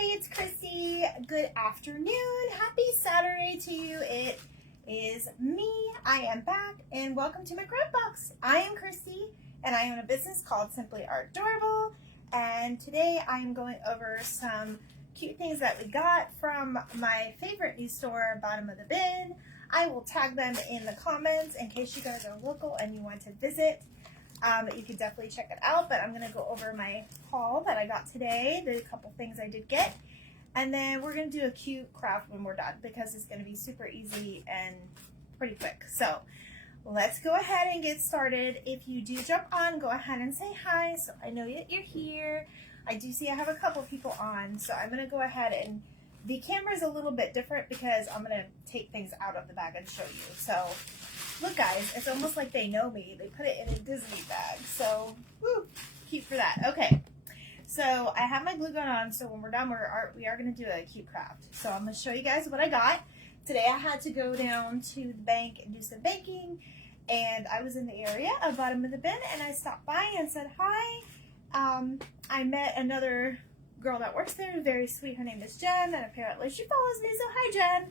Hi, it's Chrissy. Good afternoon. Happy Saturday to you. It is me. I am back and welcome to my craft box. I am Chrissy and I own a business called Simply Artdorable, and today I am going over some cute things that we got from my favorite new store, Bottom of the Bin. I will tag them in the comments in case you guys are local and you want to visit. You can definitely check it out, but I'm going to go over my haul that I got today, the couple things I did get, and then we're going to do a cute craft when we're done because it's going to be super easy and pretty quick. So let's go ahead and get started. If you do jump on, go ahead and say hi so I know that you're here. I do see I have a couple people on, so I'm going to go ahead and the camera is a little bit different because I'm going to take things out of the bag and show you. So look guys, it's almost like they know me. They put it in a Disney bag. So, woo, cute for that. Okay, so I have my glue gun on, so when we're done, we are going to do a cute craft. So I'm going to show you guys what I got. Today I had to go down to the bank and do some banking, and I was in the area of Bottom of the Bin, and I stopped by and said hi. I met another girl that works there, very sweet. Her name is Jen, and apparently she follows me, so hi Jen.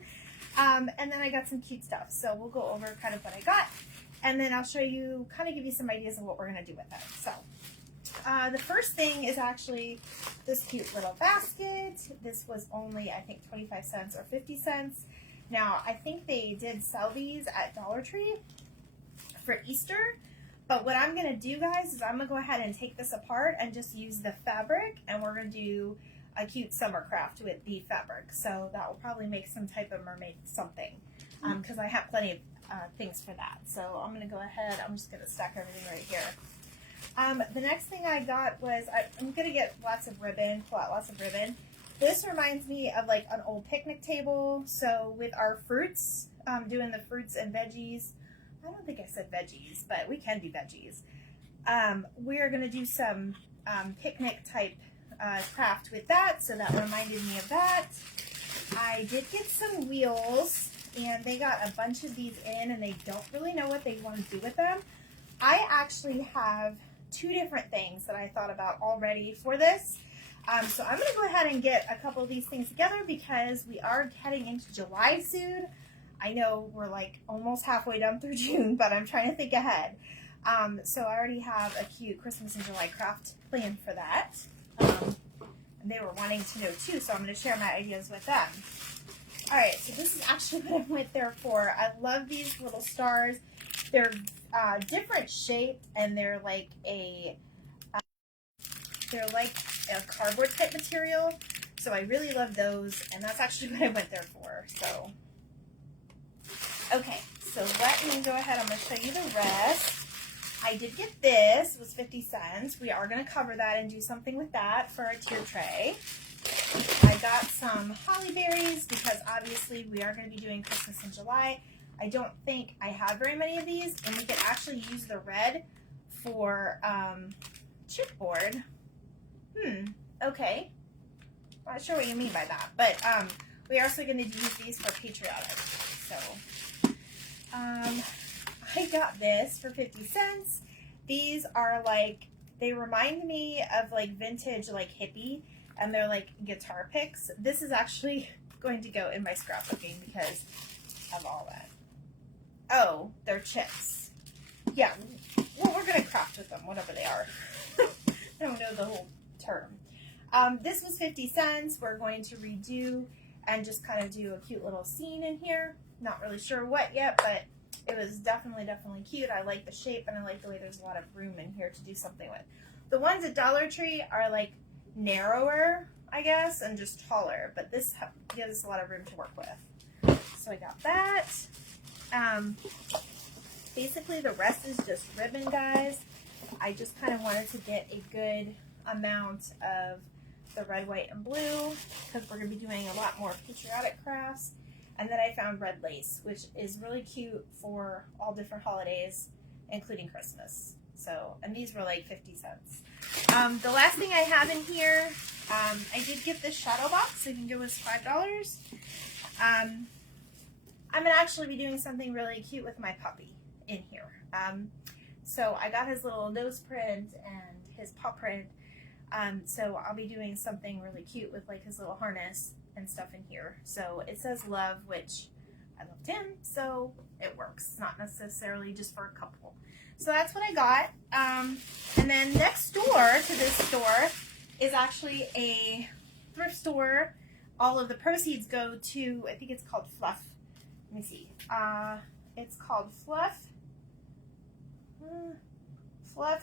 And then I got some cute stuff, so we'll go over kind of what I got, and then I'll show you, kind of give you some ideas of what we're going to do with it. So the first thing is actually this cute little basket. This was only, I think, 25 cents or 50 cents. Now, I think they did sell these at Dollar Tree for Easter, but what I'm going to do, guys, is I'm going to go ahead and take this apart and just use the fabric, and we're going to do a cute summer craft with the fabric. So that will probably make some type of mermaid something, because I have plenty of things for that. So I'm going to go ahead, I'm just going to stack everything right here. The next thing I got was, I'm going to get lots of ribbon, pull out lots of ribbon. This reminds me of like an old picnic table. So with our fruits, doing the fruits and veggies, I don't think I said veggies, but we can do veggies. We are going to do some picnic type craft with that, so that reminded me of that. I did get some wheels, and they got a bunch of these in, and they don't really know what they want to do with them. I actually have two different things that I thought about already for this. So I'm going to go ahead and get a couple of these things together because we are heading into July soon. I know we're like almost halfway done through June, but I'm trying to think ahead. So I already have a cute Christmas in July craft planned for that. And they were wanting to know too, so I'm going to share my ideas with them. Alright, so this is actually what I went there for. I love these little stars. They're different shaped, and they're like a cardboard type material. So I really love those, and that's actually what I went there for. So okay, so let me go ahead. I'm going to show you the rest. I did get this. It was 50 cents. We are going to cover that and do something with that for our tier tray. I got some holly berries because obviously we are going to be doing Christmas in July. I don't think I have very many of these, and we could actually use the red for chipboard. Okay. Not sure what you mean by that, but we're also going to use these for patriotic. So I got this for 50 cents. These are like, they remind me of like vintage, like hippie, and they're like guitar picks. This is actually going to go in my scrapbooking because of all that. Oh, they're chips. Yeah, well, we're going to craft with them, whatever they are. I don't know the whole term. This was 50 cents. We're going to redo and just kind of do a cute little scene in here. Not really sure what yet, but it was definitely cute. I like the shape, and I like the way there's a lot of room in here to do something with. The ones at Dollar Tree are like narrower, I guess, and just taller, but this gives us a lot of room to work with. So I got that. Basically the rest is just ribbon, guys. I just kind of wanted to get a good amount of the red, white, and blue because we're going to be doing a lot more patriotic crafts. And then I found red lace, which is really cute for all different holidays, including Christmas. So, and these were like 50 cents. The last thing I have in here, I did get this shadow box. I think it was $5. I'm going to actually be doing something really cute with my puppy in here. So I got his little nose print and his paw print. So I'll be doing something really cute with like his little harness and stuff in here. So it says love, which I loved him, so it works. It's not necessarily just for a couple. So that's what I got. And then next door to this store is actually a thrift store. All of the proceeds go to, I think it's called Fluff. Let me see. It's called Fluff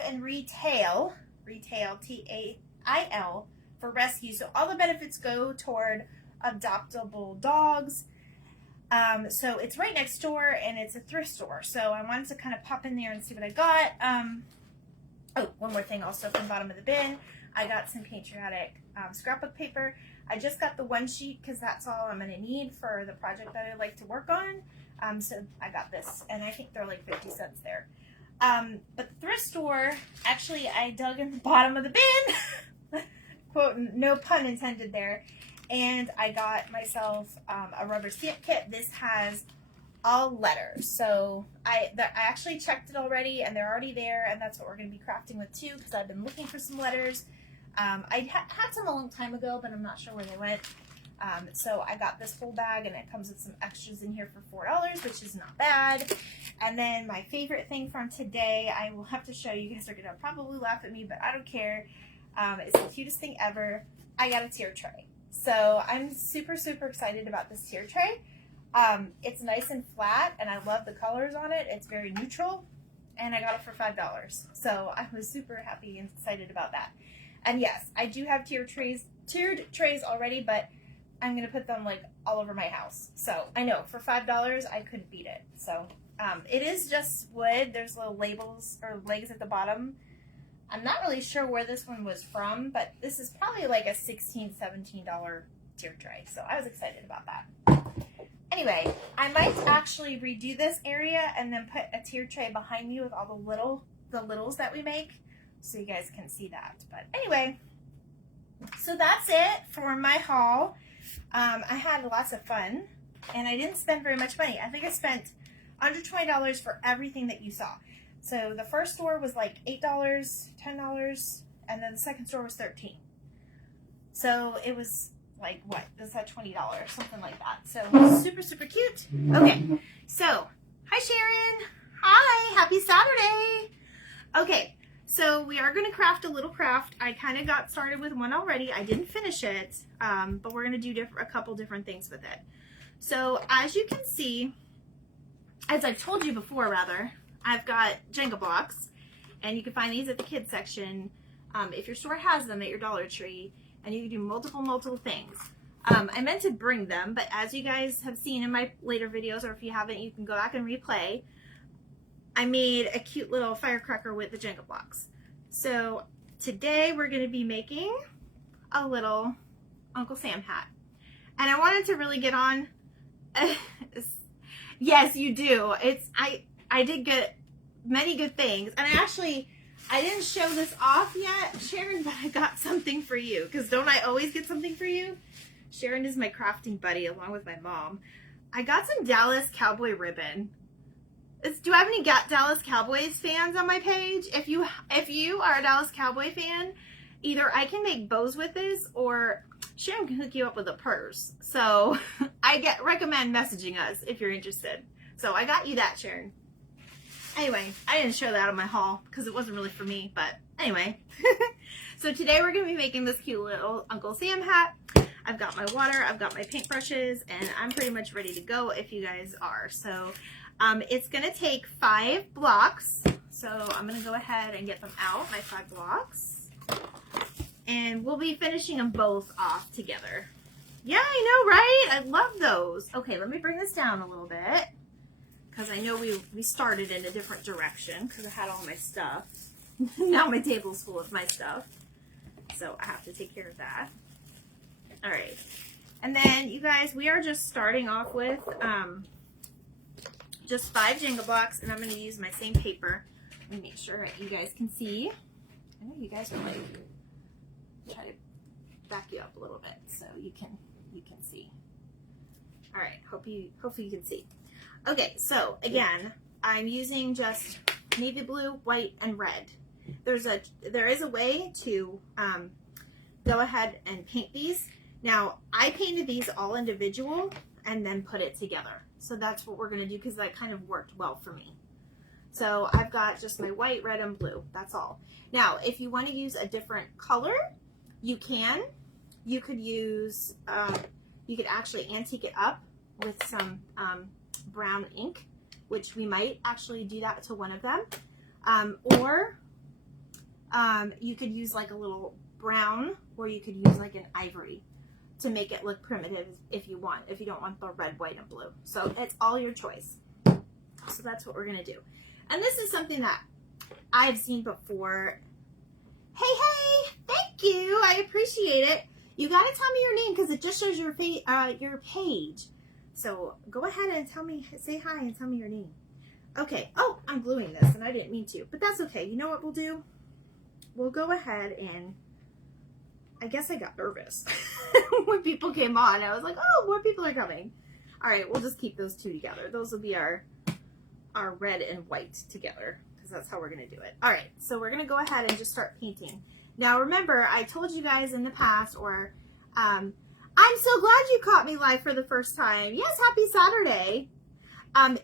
and Retail, T-A-I-L, for rescue. So all the benefits go toward adoptable dogs. So it's right next door, and it's a thrift store. So I wanted to kind of pop in there and see what I got. Oh, one more thing also from the bottom of the bin. I got some patriotic scrapbook paper. I just got the one sheet because that's all I'm going to need for the project that I like to work on. So I got this, and I think they're like 50 cents there. But the thrift store, actually, I dug in the bottom of the bin, quote, no pun intended there, and I got myself a rubber stamp kit. This has all letters, so I actually checked it already, and they're already there, and that's what we're going to be crafting with too, because I've been looking for some letters. I had some a long time ago, but I'm not sure where they went. So I got this whole bag, and it comes with some extras in here for $4, which is not bad. And then my favorite thing from today, I will have to show you. You guys are going to probably laugh at me, but I don't care. It's the cutest thing ever. I got a tier tray. So I'm super, super excited about this tier tray. It's nice and flat, and I love the colors on it. It's very neutral, and I got it for $5. So I was super happy and excited about that. And yes, I do have tiered trays already, but I'm going to put them like all over my house. So I know for $5, I couldn't beat it. So it is just wood. There's little labels or legs at the bottom. I'm not really sure where this one was from, but this is probably like a $16, $17 tier tray. So I was excited about that. Anyway, I might actually redo this area and then put a tier tray behind me with all the littles that we make, so you guys can see that. But anyway, so that's it for my haul. I had lots of fun, and I didn't spend very much money. I think I spent under $20 for everything that you saw. So the first store was like $8, $10, and then the second store was $13. So it was like, what? This had $20, something like that. So super, super cute. Okay, so hi Sharon. Hi, happy Saturday. Okay, so we are going to craft a little craft. I kind of got started with one already. I didn't finish it, but we're going to do a couple different things with it. So as you can see, as I've told you before rather, I've got Jenga blocks, and you can find these at the kids section if your store has them at your Dollar Tree, and you can do multiple things. I meant to bring them, but as you guys have seen in my later videos, or if you haven't, you can go back and replay. I made a cute little firecracker with the Jenga blocks. So today we're going to be making a little Uncle Sam hat. And I wanted to really get on. Yes, you do. I did get many good things. And I didn't show this off yet, Sharon, but I got something for you. Because don't I always get something for you? Sharon is my crafting buddy along with my mom. I got some Dallas Cowboy ribbon. Do I have any Dallas Cowboys fans on my page? If you are a Dallas Cowboy fan, either I can make bows with this, or Sharon can hook you up with a purse. So I recommend messaging us if you're interested. So I got you that, Sharon. Anyway, I didn't show that on my haul because it wasn't really for me, but anyway. So today we're going to be making this cute little Uncle Sam hat. I've got my water, I've got my paintbrushes, and I'm pretty much ready to go if you guys are. So it's going to take 5 blocks. So I'm going to go ahead and get them out, my 5 blocks. And we'll be finishing them both off together. Yeah, I know, right? I love those. Okay, let me bring this down a little bit, because I know we started in a different direction because I had all my stuff. Now my table's full of my stuff. So I have to take care of that. All right. And then, you guys, we are just starting off with just 5 Jenga blocks, and I'm going to use my same paper. Let me make sure you guys can see. I know you guys are like, try to back you up a little bit so you can see. All right, hopefully you can see. Okay, so again, I'm using just navy blue, white, and red. There is a way to go ahead and paint these. Now, I painted these all individual and then put it together. So that's what we're going to do because that kind of worked well for me. So I've got just my white, red, and blue. That's all. Now, if you want to use a different color, you can. You could use, you could actually antique it up with some brown ink, which we might actually do that to one of them. Or you could use like a little brown, or you could use like an ivory to make it look primitive if you want, if you don't want the red, white, and blue. So it's all your choice. So that's what we're gonna do. And this is something that I've seen before. Hey, thank you, I appreciate it. You gotta tell me your name because it just shows your page. So go ahead and tell me, say hi and tell me your name. Okay, oh, I'm gluing this and I didn't mean to, but that's okay. You know what we'll do? We'll go ahead and, I guess I got nervous when people came on. I was like, oh, more people are coming. All right, we'll just keep those two together. Those will be our red and white together because that's how we're gonna do it. All right, so we're gonna go ahead and just start painting. Now remember, I told you guys in the past, or I'm so glad you caught me live for the first time. Yes, happy Saturday.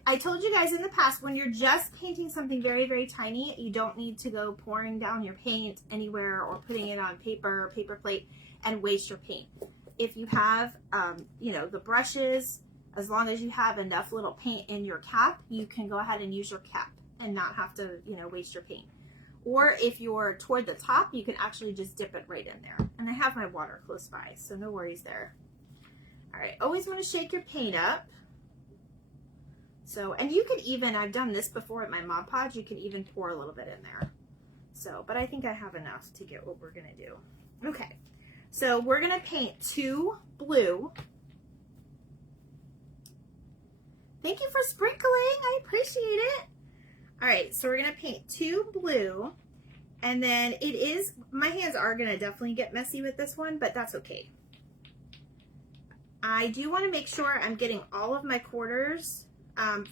I told you guys in the past, when you're just painting something very, very tiny, you don't need to go pouring down your paint anywhere or putting it on paper or paper plate and waste your paint. If you have, you know, the brushes, as long as you have enough little paint in your cap, you can go ahead and use your cap and not have to, you know, waste your paint. Or if you're toward the top, you can actually just dip it right in there. And I have my water close by, so no worries there. All right, always want to shake your paint up. So, and you could even, I've done this before at my Mod Podge, you can even pour a little bit in there. So, but I think I have enough to get what we're going to do. Okay, so we're going to paint 2 blue. Thank you for sprinkling, I appreciate it. All right, so we're going to paint 2 blue. And then it is, my hands are going to definitely get messy with this one, but that's okay. I do want to make sure I'm getting all of my quarters.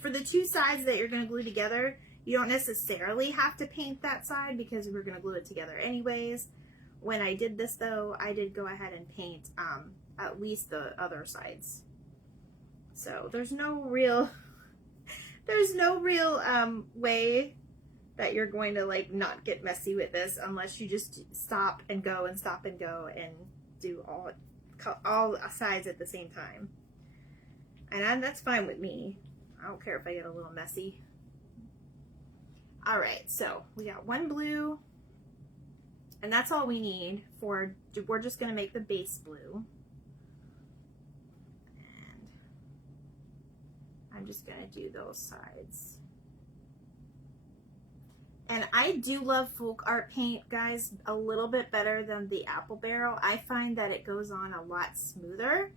For the 2 sides that you're going to glue together, you don't necessarily have to paint that side because we're going to glue it together anyways. When I did this though, I did go ahead and paint at least the other sides. So there's no real way that you're going to like not get messy with this unless you just stop and go and stop and go and do all sides at the same time. And that's fine with me. I don't care if I get a little messy. All right, so we got 1 blue, and that's all we need for, we're just gonna make the base blue. And I'm just gonna do those sides. And I do love folk art paint, guys, a little bit better than the apple barrel. I find that it goes on a lot smoother.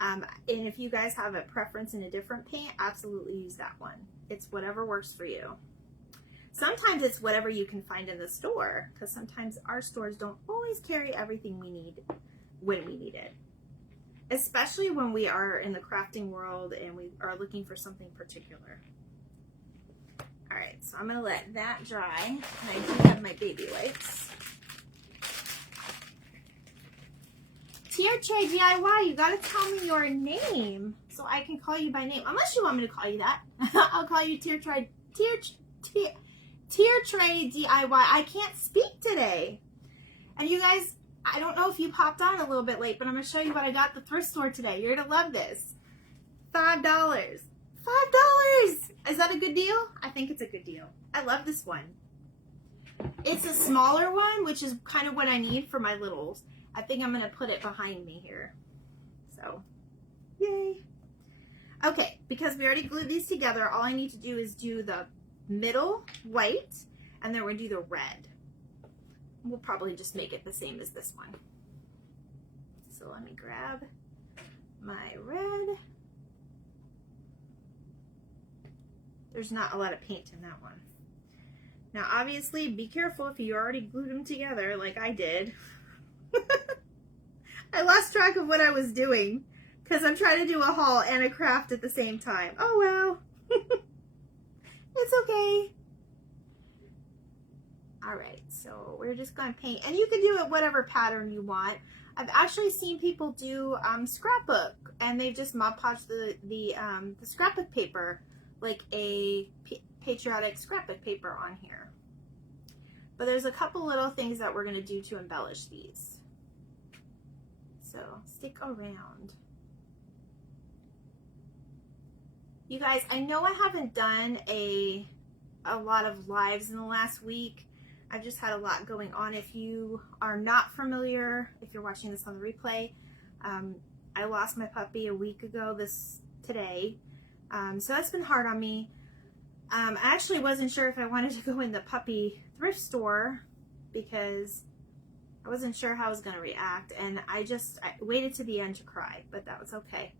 And if you guys have a preference in a different paint, absolutely use that one. It's whatever works for you. Sometimes it's whatever you can find in the store, because sometimes our stores don't always carry everything we need when we need it. Especially when we are in the crafting world and we are looking for something particular. All right, so I'm gonna let that dry. And I do have my baby wipes. Tier Tray DIY, you gotta tell me your name so I can call you by name. Unless you want me to call you that. I'll call you Tier Tray DIY. I can't speak today. And you guys, I don't know if you popped on a little bit late, but I'm gonna show you what I got at the thrift store today. You're gonna love this. $5. $5! Is that a good deal? I think it's a good deal. I love this one. It's a smaller one, which is kind of what I need for my littles. I think I'm going to put it behind me here. So, yay. Okay, because we already glued these together, all I need to do is do the middle white, and then we're going to do the red. We'll probably just make it the same as this one. So let me grab my red. There's not a lot of paint in that one. Now, obviously, be careful if you already glued them together like I did. I lost track of what I was doing because I'm trying to do a haul and a craft at the same time. Oh well. It's okay. All right, so we're just going to paint, and you can do it whatever pattern you want. I've actually seen people do scrapbook, and they've just Mod Podged the scrapbook paper, like a patriotic scrapbook paper on here. But there's a couple little things that we're going to do to embellish these. So stick around. You guys, I know I haven't done a lot of lives in the last week. I've just had a lot going on. If you are not familiar, if you're watching this on the replay, I lost my puppy a week ago today. So that's been hard on me. I actually wasn't sure if I wanted to go in the puppy thrift store because I wasn't sure how I was going to react. And I waited to the end to cry, but that was okay.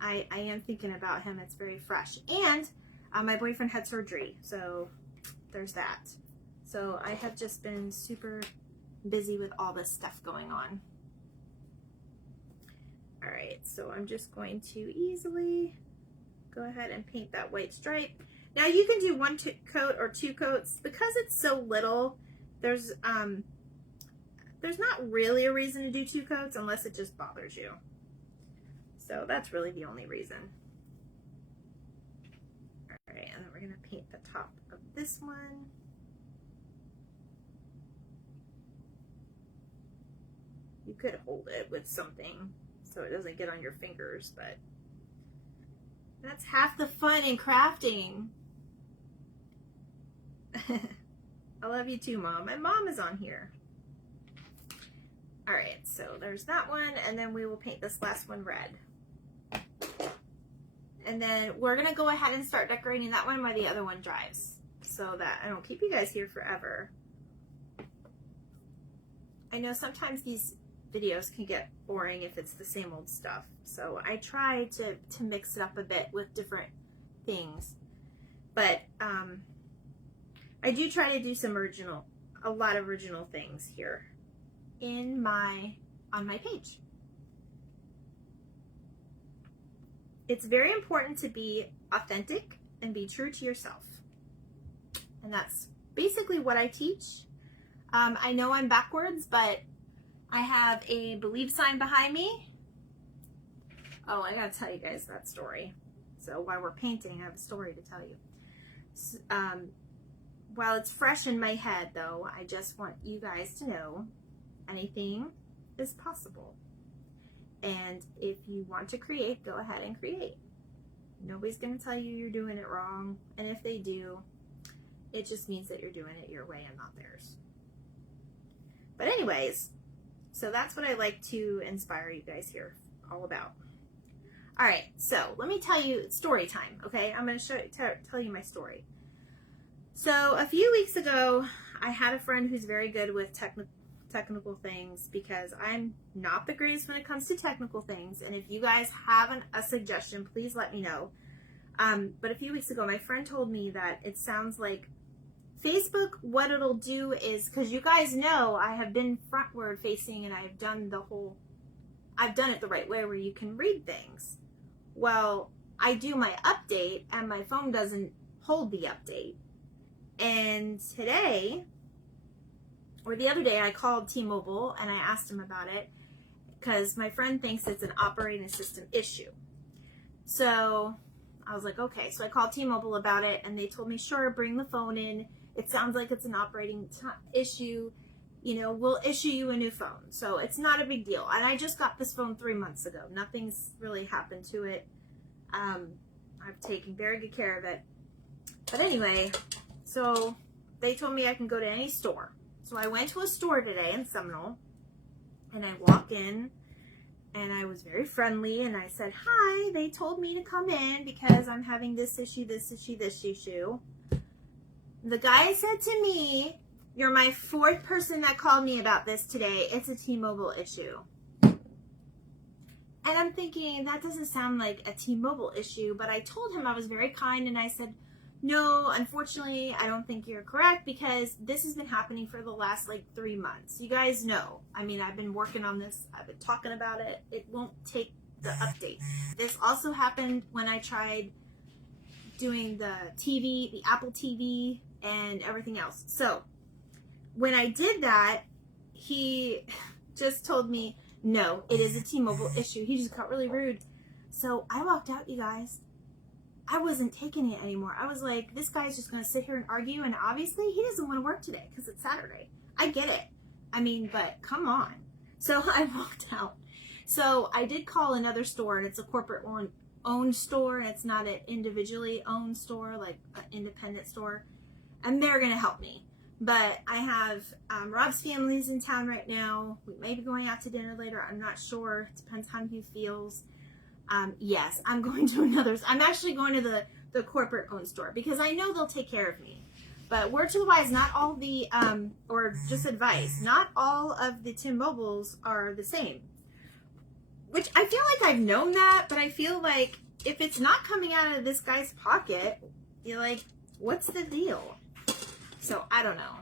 I am thinking about him. It's very fresh. And my boyfriend had surgery, so there's that. So I have just been super busy with all this stuff going on. All right, so I'm just going to easily go ahead and paint that white stripe. Now you can do one coat or two coats. Because it's so little, there's not really a reason to do two coats unless it just bothers you. So that's really the only reason. All right, and then we're gonna paint the top of this one. You could hold it with something so it doesn't get on your fingers, but that's half the fun in crafting. I love you too, Mom. My mom is on here. All right, so there's that one, and then we will paint this last one red. And then we're gonna go ahead and start decorating that one while the other one dries, so that I don't keep you guys here forever. I know sometimes these videos can get boring if it's the same old stuff, so I try to mix it up a bit with different things. But I do try to do a lot of original things here on my page. It's very important to be authentic and be true to yourself. And that's basically what I teach. I know I'm backwards, but I have a believe sign behind me. Oh, I gotta tell you guys that story. So while we're painting, I have a story to tell you. While it's fresh in my head, though, I just want you guys to know anything is possible. And if you want to create, go ahead and create. Nobody's going to tell you you're doing it wrong. And if they do, it just means that you're doing it your way and not theirs. But anyways, so that's what I like to inspire you guys here all about. All right, so let me tell you story time, okay? I'm going to tell you my story. So a few weeks ago, I had a friend who's very good with technical things because I'm not the greatest when it comes to technical things. And if you guys have a suggestion, please let me know. But a few weeks ago, my friend told me that it sounds like Facebook, what it'll do is, because you guys know I have been frontward facing and I've done it the right way where you can read things. Well, I do my update and my phone doesn't hold the update. And today, or the other day, I called T-Mobile and I asked them about it because my friend thinks it's an operating system issue. So I was like, okay. So I called T-Mobile about it and they told me, sure, bring the phone in. It sounds like it's an operating issue. You know, we'll issue you a new phone. So it's not a big deal. And I just got this phone 3 months ago. Nothing's really happened to it. I've taken very good care of it. But anyway, so they told me I can go to any store. So I went to a store today in Seminole, and I walk in, and I was very friendly, and I said, hi, they told me to come in because I'm having this issue, this issue, this issue. The guy said to me, you're my fourth person that called me about this today. It's a T-Mobile issue. And I'm thinking, that doesn't sound like a T-Mobile issue, but I told him I was very kind, and I said, no, unfortunately, I don't think you're correct because this has been happening for the last 3 months. You guys know. I mean, I've been working on this. I've been talking about it. It won't take the update. This also happened when I tried doing the TV, the Apple TV, and everything else. So when I did that, he just told me, no, it is a T-Mobile issue. He just got really rude. So I walked out, you guys. I wasn't taking it anymore. I was like, this guy's just going to sit here and argue, and obviously he doesn't want to work today because it's Saturday. I get it. I mean, but come on. So I walked out. So I did call another store, and it's a corporate owned store, and it's not an individually owned store, like an independent store, and they're going to help me. But I have Rob's family's in town right now. We may be going out to dinner later. I'm not sure. It depends how he feels. Yes, I'm going to another. I'm actually going to the corporate owned store because I know they'll take care of me. But word to the wise, not all the, or just advice, not all of the T-Mobiles are the same. Which I feel like I've known that, but I feel like if it's not coming out of this guy's pocket, you're like, what's the deal? So I don't know.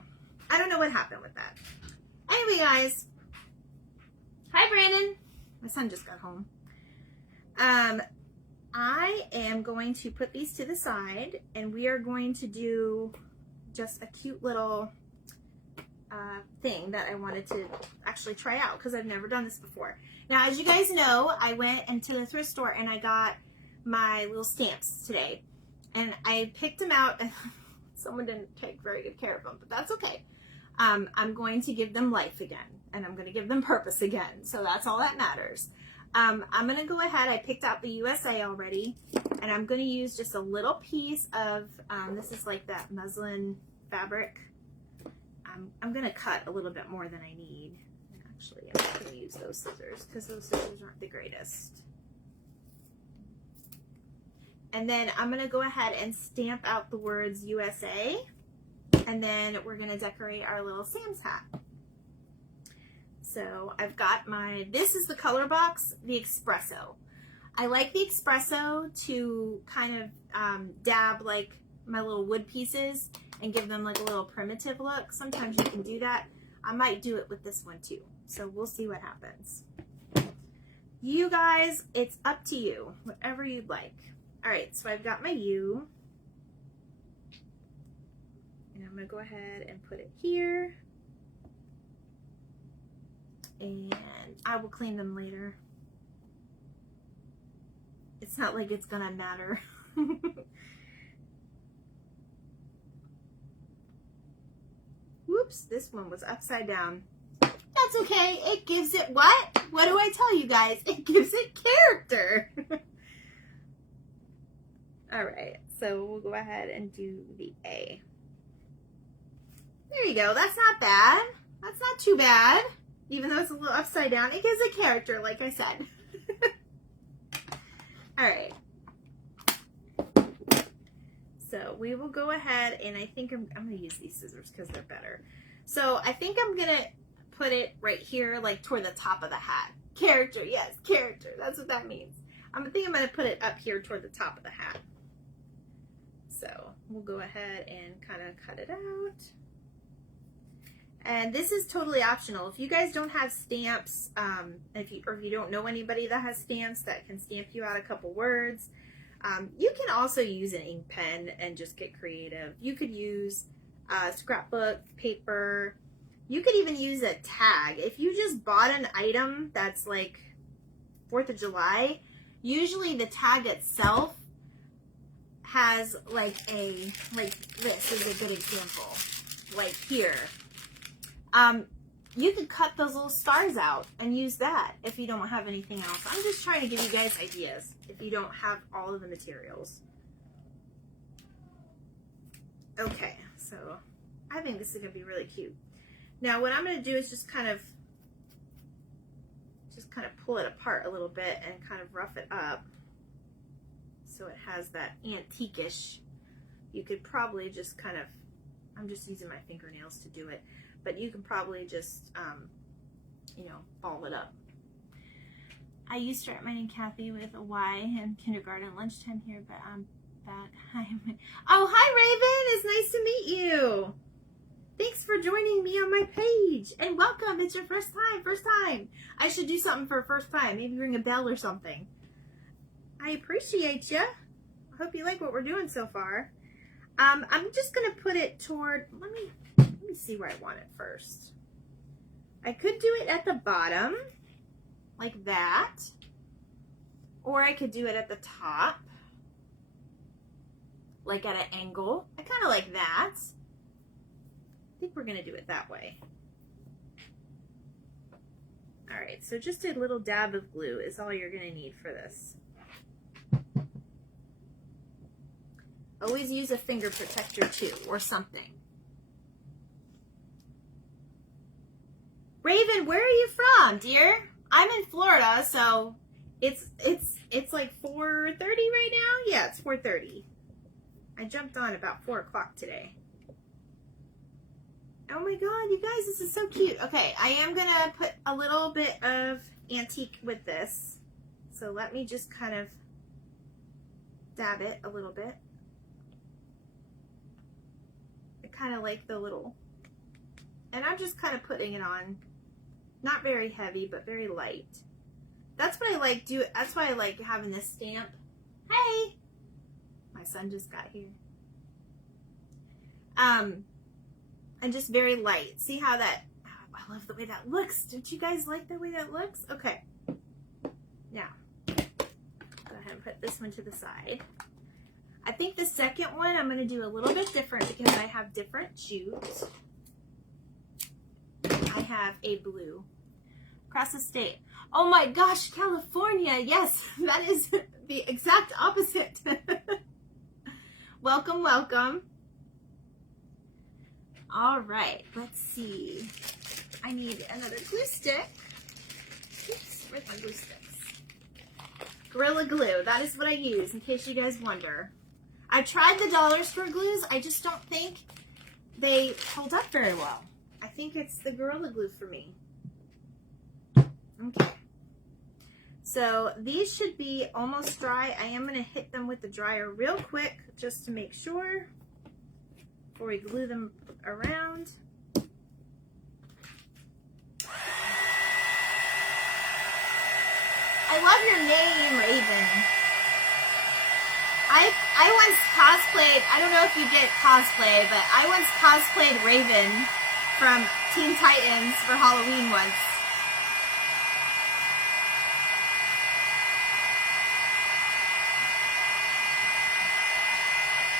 I don't know what happened with that. Anyway, guys. Hi, Brandon. My son just got home. I am going to put these to the side, and we are going to do just a cute little thing that I wanted to actually try out because I've never done this before. Now, as you guys know, I went into the thrift store and I got my little stamps today, and I picked them out. Someone didn't take very good care of them, but that's okay. I'm going to give them life again, and I'm going to give them purpose again. So that's all that matters. I'm going to go ahead. I picked out the USA already, and I'm going to use just a little piece of, this is like that muslin fabric. I'm going to cut a little bit more than I need. Actually, I'm not going to use those scissors because those scissors aren't the greatest. And then I'm going to go ahead and stamp out the words USA, and then we're going to decorate our little Sam's hat. So I've got this is the color box, the espresso. I like the espresso to kind of dab like my little wood pieces and give them like a little primitive look. Sometimes you can do that. I might do it with this one too. So we'll see what happens. You guys, it's up to you, whatever you'd like. All right, so I've got my U. And I'm gonna go ahead and put it here. And I will clean them later. It's not like it's gonna matter. Whoops, this one was upside down. That's okay. It gives it what? What do I tell you guys? It gives it character. All right, so we'll go ahead and do the A. There you go. That's not bad. That's not too bad. Even though it's a little upside down, it gives it character, like I said. All right. So we will go ahead, and I think I'm going to use these scissors because they're better. So I think I'm going to put it right here, like toward the top of the hat. Character, yes, character. That's what that means. I think I'm going to put it up here toward the top of the hat. So we'll go ahead and kind of cut it out. And this is totally optional. If you guys don't have stamps, if you don't know anybody that has stamps that can stamp you out a couple words, you can also use an ink pen and just get creative. You could use scrapbook, paper. You could even use a tag. If you just bought an item that's like 4th of July, usually the tag itself has like this is a good example. Like here. You could cut those little stars out and use that if you don't have anything else. I'm just trying to give you guys ideas if you don't have all of the materials. Okay, so I think this is going to be really cute. Now what I'm going to do is just kind of pull it apart a little bit and kind of rough it up so it has that antique-ish. You could probably just kind of, I'm just using my fingernails to do it. But you can probably just, you know, ball it up. I used to write my name Kathy with a Y in kindergarten lunchtime here, but I'm back. Hi. Oh, hi, Raven. It's nice to meet you. Thanks for joining me on my page. And welcome. It's your first time. I should do something for first time. Maybe ring a bell or something. I appreciate you. I hope you like what we're doing so far. I'm just gonna put it toward, let me see where I want it first. I could do it at the bottom, like that, or I could do it at the top, like at an angle. I kind of like that. I think we're gonna do it that way. All right, so just a little dab of glue is all you're gonna need for this. Always use a finger protector too, or something. Raven, where are you from, dear? I'm in Florida, so it's like 4:30 right now. Yeah, it's 4:30. I jumped on about 4 o'clock today. Oh my god, you guys, this is so cute. Okay, I am gonna put a little bit of antique with this. So let me just kind of dab it a little bit. I kind of like the little, and I'm just kind of putting it on. Not very heavy, but very light. That's what I like that's why I like having this stamp. Hey! My son just got here. And just very light. See how that, oh, I love the way that looks. Don't you guys like the way that looks? Okay. Now, go ahead and put this one to the side. I think the second one I'm going to do a little bit different because I have different jutes. I have a blue. Across the state. Oh my gosh, California. Yes, that is the exact opposite. Welcome, welcome. All right, let's see. I need another glue stick. Oops, where's my glue sticks? Gorilla Glue, that is what I use, in case you guys wonder. I tried the dollar store glues. I just don't think they hold up very well. I think it's the Gorilla Glue for me. Okay. So these should be almost dry. I am going to hit them with the dryer real quick just to make sure before we glue them around. I love your name, Raven. I once cosplayed, I don't know if you did cosplay, but I once cosplayed Raven from Teen Titans for Halloween once.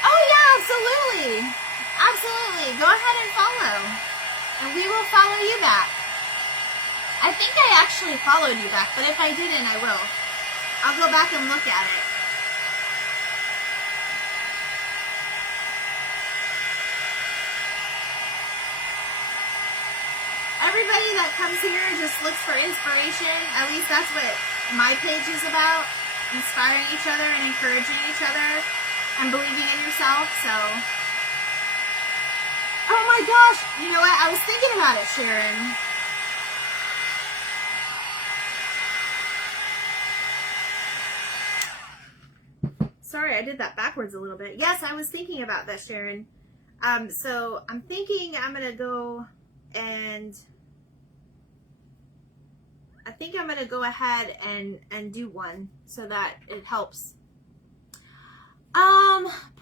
Oh yeah, absolutely. Absolutely. Go ahead and follow. And we will follow you back. I think I actually followed you back, but if I didn't, I will. I'll go back and look at it. Everybody that comes here just looks for inspiration. At least that's what my page is about. Inspiring each other and encouraging each other and believing in yourself. So, oh my gosh, you know what? I was thinking about it, Sharon. Sorry, I did that backwards a little bit. Yes, I was thinking about that, Sharon. So I'm thinking I'm going to go and I think I'm going to go ahead and do one so that it helps.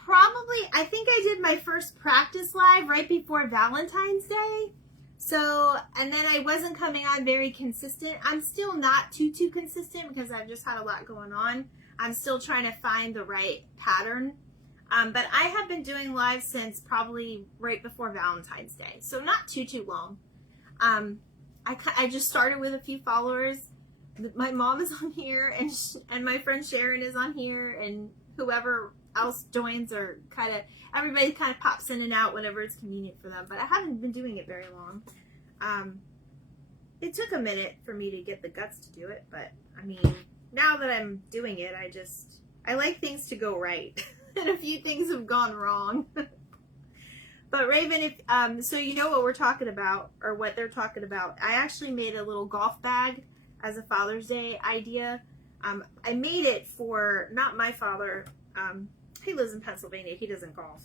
Probably, I think I did my first practice live right before Valentine's Day. So, and then I wasn't coming on very consistent. I'm still not too consistent because I've just had a lot going on. I'm still trying to find the right pattern. But I have been doing live since probably right before Valentine's Day. So not too long. I just started with a few followers. My mom is on here and my friend Sharon is on here and whoever else joins, or everybody kind of pops in and out whenever it's convenient for them. But I haven't been doing it very long. It took a minute for me to get the guts to do it, but I mean, now that I'm doing it, I like things to go right. And a few things have gone wrong. But Raven, so you know what we're talking about, or what they're talking about. I actually made a little golf bag as a Father's Day idea. I made it for, not my father, he lives in Pennsylvania, he doesn't golf.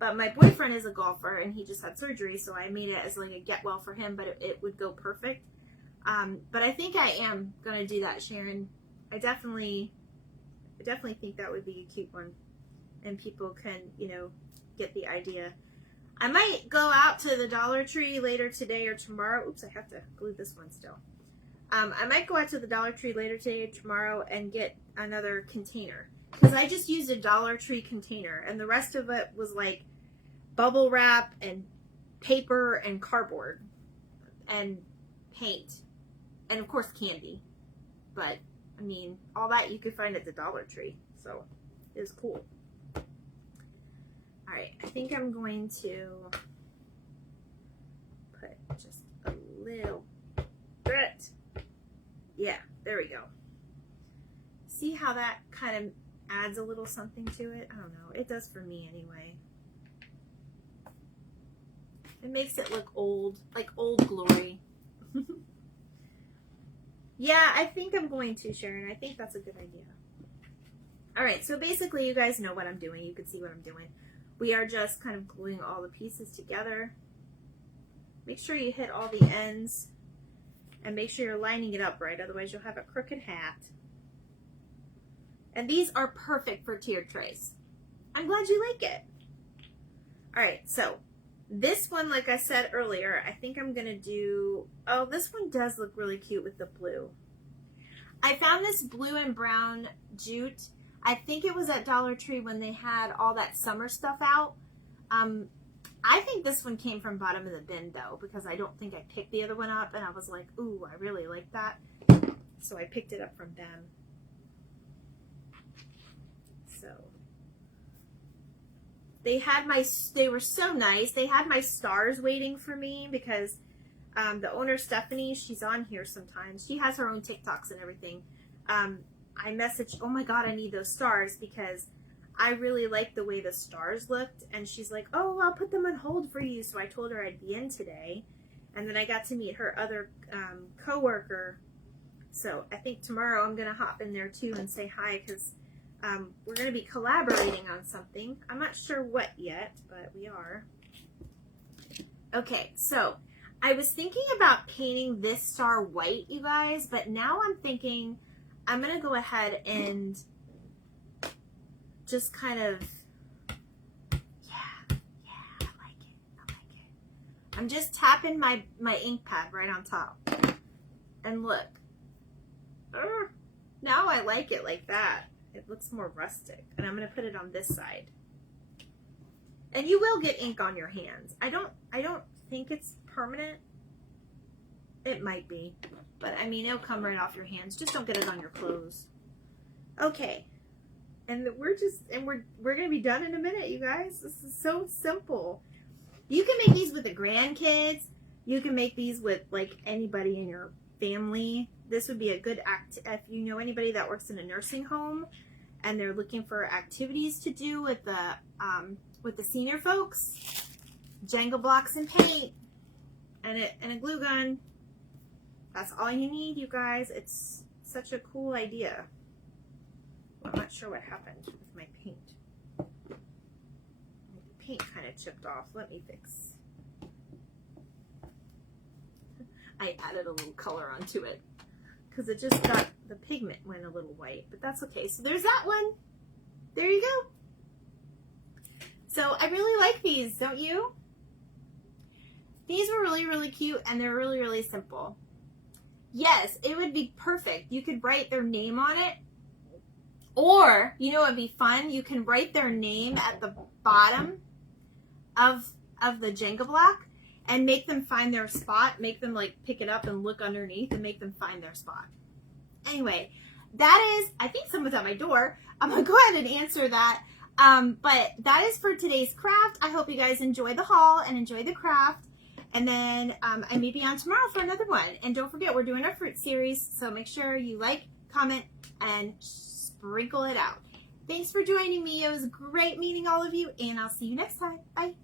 But my boyfriend is a golfer and he just had surgery, so I made it as like a get well for him, but it would go perfect. But I think I am going to do that, Sharon. I definitely think that would be a cute one. And people can, you know, get the idea. I might go out to the Dollar Tree later today or tomorrow. Oops, I have to glue this one still. I might go out to the Dollar Tree later today or tomorrow and get another container. Because I just used a Dollar Tree container and the rest of it was like bubble wrap and paper and cardboard and paint and of course candy. But I mean, all that you could find at the Dollar Tree. So it was cool. Alright, I think I'm going to put just a little bit. Yeah, there we go. See how that kind of adds a little something to it? I don't know. It does for me anyway. It makes it look old, like old glory. Yeah, I think I'm going to, Sharon. I think that's a good idea. Alright, so basically you guys know what I'm doing. You can see what I'm doing. We are just kind of gluing all the pieces together. Make sure you hit all the ends and make sure you're lining it up right, otherwise you'll have a crooked hat. And these are perfect for tiered trays. I'm glad you like it. Alright, so this one, like I said earlier, I think I'm going to do, oh, this one does look really cute with the blue. I found this blue and brown jute. I think it was at Dollar Tree when they had all that summer stuff out. I think this one came from bottom of the bin though, because I don't think I picked the other one up and I was like, ooh, I really like that. So I picked it up from them. So they were so nice. They had my stars waiting for me because the owner, Stephanie, she's on here sometimes. She has her own TikToks and everything. I messaged, oh my God, I need those stars because I really liked the way the stars looked. And she's like, oh, I'll put them on hold for you. So I told her I'd be in today. And then I got to meet her other coworker. So I think tomorrow I'm going to hop in there too and say hi because we're going to be collaborating on something. I'm not sure what yet, but we are. Okay, so I was thinking about painting this star white, you guys, but now I'm thinking I'm going to go ahead and just kind of, yeah, I like it. I'm just tapping my ink pad right on top. And look, now I like it like that. It looks more rustic. And I'm going to put it on this side. And you will get ink on your hands. I don't think it's permanent. It might be. But I mean, it'll come right off your hands. Just don't get it on your clothes. Okay. And we're going to be done in a minute, you guys. This is so simple. You can make these with the grandkids. You can make these with like anybody in your family. This would be a good if you know anybody that works in a nursing home and they're looking for activities to do with the senior folks. Jenga blocks and paint and a glue gun. That's all you need, you guys. It's such a cool idea. I'm not sure what happened with my paint. The paint kind of chipped off. Let me fix. I added a little color onto it because it just got, the pigment went a little white, but that's okay. So there's that one. There you go. So I really like these, don't you? These were really, really cute and they're really, really simple. Yes, it would be perfect. You could write their name on it. Or, you know what would be fun? You can write their name at the bottom of the Jenga block and make them find their spot. Make them like pick it up and look underneath and make them find their spot. Anyway, that is, I think someone's at my door. I'm going to go ahead and answer that. But that is for today's craft. I hope you guys enjoy the haul and enjoy the craft. And then I may be on tomorrow for another one. And don't forget, we're doing our fruit series. So make sure you like, comment, and sprinkle it out. Thanks for joining me. It was great meeting all of you. And I'll see you next time. Bye.